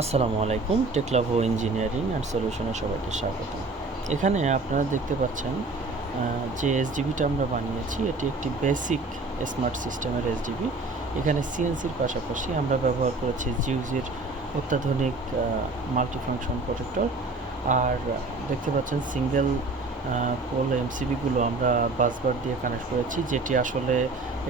আসসালামু আলাইকুম, টেকলাভো engineering and সলিউশনে সবাইকে স্বাগত। এখানে আপনারা দেখতে পাচ্ছেন যে এসডিবিটা আমরা বানিয়েছি, এটি একটি বেসিক স্মার্ট সিস্টেমের এসডিবি। এখানে সিএনসির পাশাপাশি আমরা ব্যবহার করেছি জিউজির অত্যাধুনিক মাল্টিফাংশন প্রোটেক্টর আর দেখতে পাচ্ছেন সিঙ্গেল পোল এমসিবিগুলো আমরা বাসবার দিয়ে কানেক্ট করেছি, যেটি আসলে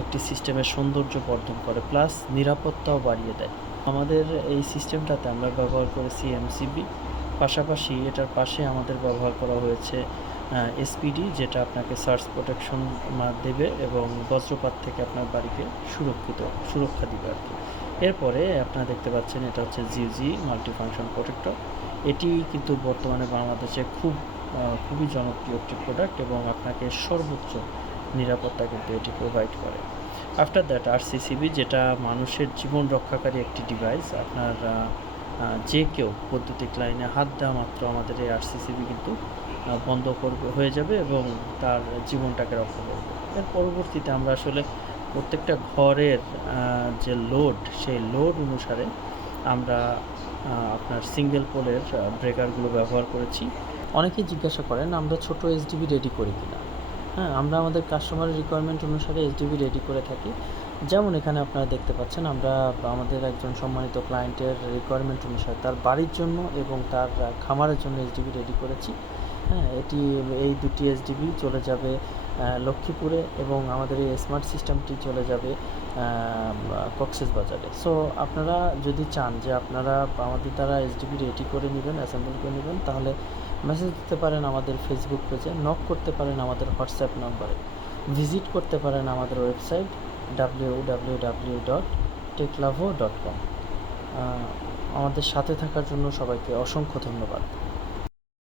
একটি সিস্টেমের সৌন্দর্য বর্ধন করে প্লাস নিরাপত্তাও বাড়িয়ে দেয়। আমাদের এই সিস্টেমটাতে আমরা ব্যবহার করেছি এমসিবি পাশাপাশি এটার পাশে আমাদের ব্যবহার করা হয়েছে এসপিডি যেটা আপনাকে সার্চ প্রোটেকশন দেবে এবং বজ্রপাত থেকে আপনার বাড়িকে সুরক্ষিত, সুরক্ষা দিবে আর কি। এরপরে আপনারা দেখতে পাচ্ছেন এটা হচ্ছে জিজি মাল্টিফাংশন প্রোটেক্টর এটি কিন্তু বর্তমানে বাংলাদেশে খুব খুবই জনপ্রিয় একটি প্রোডাক্ট এবং আপনাকে সর্বোচ্চ নিরাপত্তা কিন্তু এটি প্রোভাইড করে। আফটার দ্যাট আরসিসিবি যেটা মানুষের জীবন রক্ষাকারী একটি ডিভাইস আপনার যে কেউ বৈদ্যুতিক লাইনে হাত দেওয়া মাত্র আমাদের এই আরসিসিবি কিন্তু বন্ধ করবে, হয়ে যাবে এবং তার জীবনটাকে রক্ষা করবে। এর পরবর্তীতে আমরা আসলে প্রত্যেকটা ঘরের যে লোড সেই লোড অনুসারে আমরা আপনার সিঙ্গেল পোলের ব্রেকারগুলো ব্যবহার করেছি। অনেকেই জিজ্ঞাসা করেন, আমরা ছোট এসডিবি রেডি করি কিনা? হ্যাঁ আমরা আমাদের কাস্টমারের রিকোয়ারমেন্ট অনুসারে এসডিবি রেডি করে থাকি। যেমন এখানে আপনারা দেখতে পাচ্ছেন, আমরা আমাদের একজন সম্মানিত ক্লায়েন্টের রিকোয়ারমেন্ট অনুসারে তার বাড়ির জন্য এবং তার খামারের জন্য এসডিবি রেডি করেছি। হ্যাঁ এটি, এই দুটি এসডিবি চলে যাবে লক্ষ্মীপুরে এবং আমাদের এই স্মার্ট সিস্টেমটি চলে যাবে কক্সেস বাজারে। সো আপনারা যদি চান যে আপনারা, আমাদের দ্বারা এসডিবি রেডি করে নেবেন অ্যাসেম্বল করে নেবেন, তাহলে মেসেজ দিতে পারেন আমাদের ফেসবুক পেজে নক করতে পারেন আমাদের হোয়াটসঅ্যাপ নম্বরে ভিজিট করতে পারেন আমাদের website W W W dot Techlavo dot com আমাদের সাথে থাকার জন্য সবাইকে অসংখ্য ধন্যবাদ।